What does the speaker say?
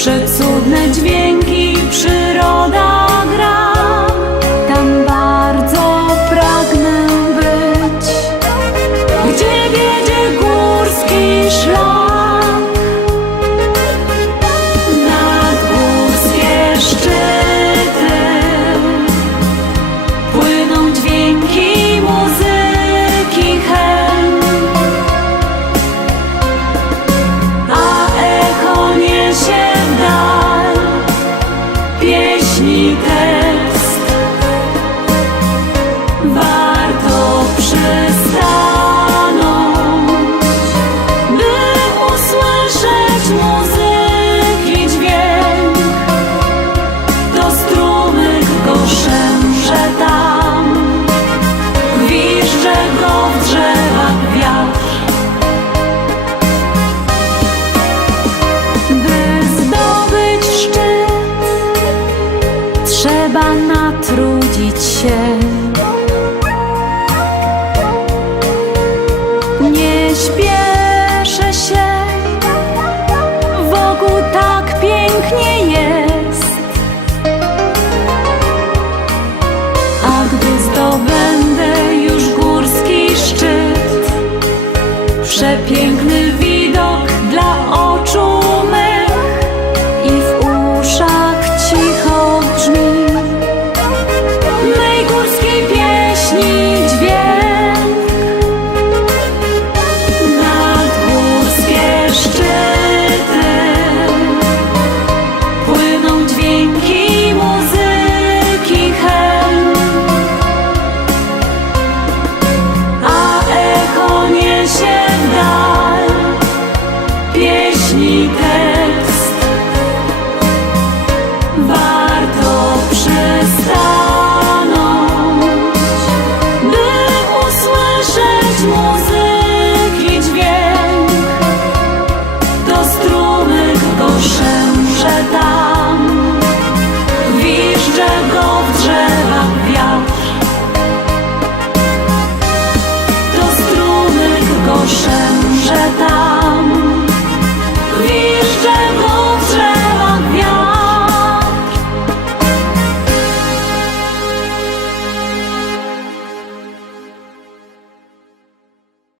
Przecudne dźwięki przyroda gra, tam bardzo pragnę być, gdzie wiedzie górski szlak, nad górskie szczyty płyną dźwięki muzyki hen, a echo niesie w dal pieśni tekst. Warto przystanąć, by usłyszeć muzyki dźwięk. To strumyk go szemrze tam, gwizdże go w drzewach wiatr. By zdobyć szczyt, trzeba natrudzić się. Nie śpieszę się, wokół tak pięknie jest. A gdy zdobędę już górski szczyt, przepiękny